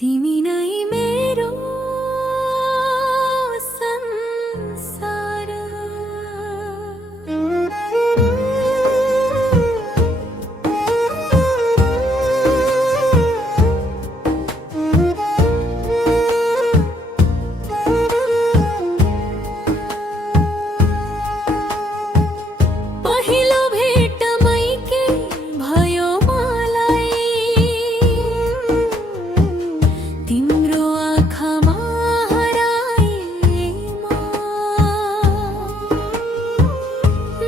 तिमी नै मेरो संसार। पहिलो भेटमै के भयो मलाई, तिम्रो आँखामा हराए म।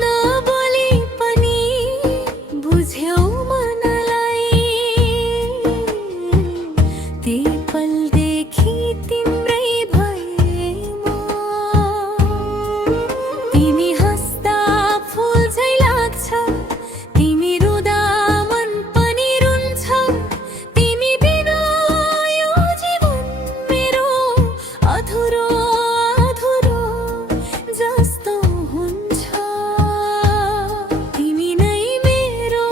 नबोली पनि बुझ्यौ मनलाई, त्यही पलदेखि तिम्रै भए म। तिमी हाँस्दा फुल झै लाग्छ, तिमी रुँदा मन पनि रुन्छ। तिमी बिना यो जीवन मेरो अधुरो अधुरो जस्तो हुन्छ। तिमी नै मेरो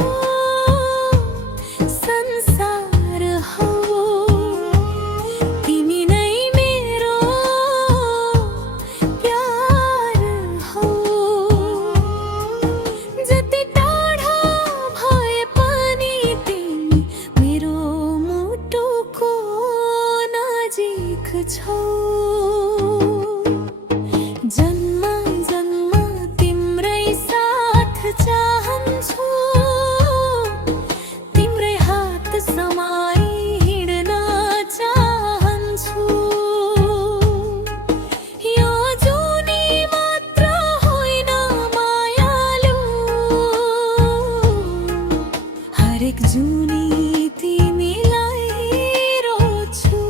संसार हौ, तिमी नै मेरो प्यार हौ। जति टाढा भए पनि तिमी मेरो मुटुको नजिक छौ। जन्म जन्म तिम्रै साथ चाहन्छु, तिम्रै हात समाई हिँड्न चाहन्छु। यो जुनी मात्र होइन मायालु, हरेक जुनी तिमीलाई रोज्छु।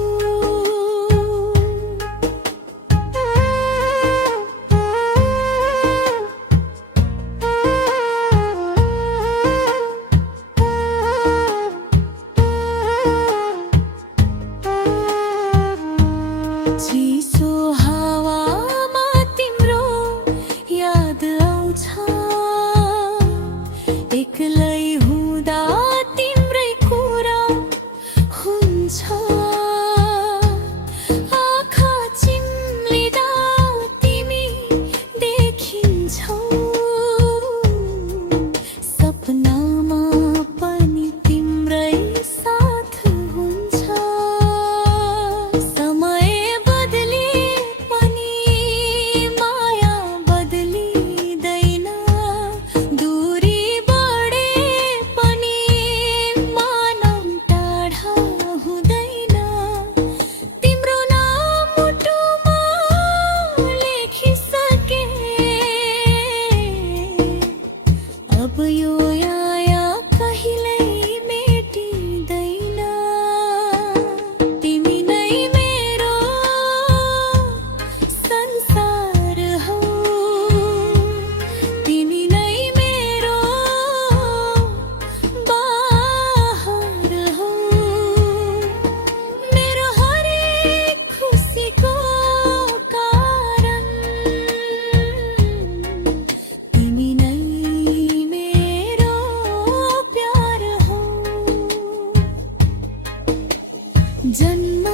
चिसो हावामा तिम्रो याद आउँछ, एक्लै हुँदा तिम्रै कुरा हुन्छ। आँखा चिम्लिँदा तिमी देखिन्छौ, सपनामा पनि तिम्रै साथ हुन्छ। समय बदले पनि माया बदलिँदैन, दूरी बढे पनि मानव टाढा हुँदैन। तिम्रो नाम मुटुमा लेखिसके, अब यो याया कहिल्यै मेटिँदैन। तिमी नै मेरो संसार हौ, तिमी नै मेरो बहार हौ। मेरो हरेक खुसीको कारण तिमी नै मेरो प्यार हौ। जन्म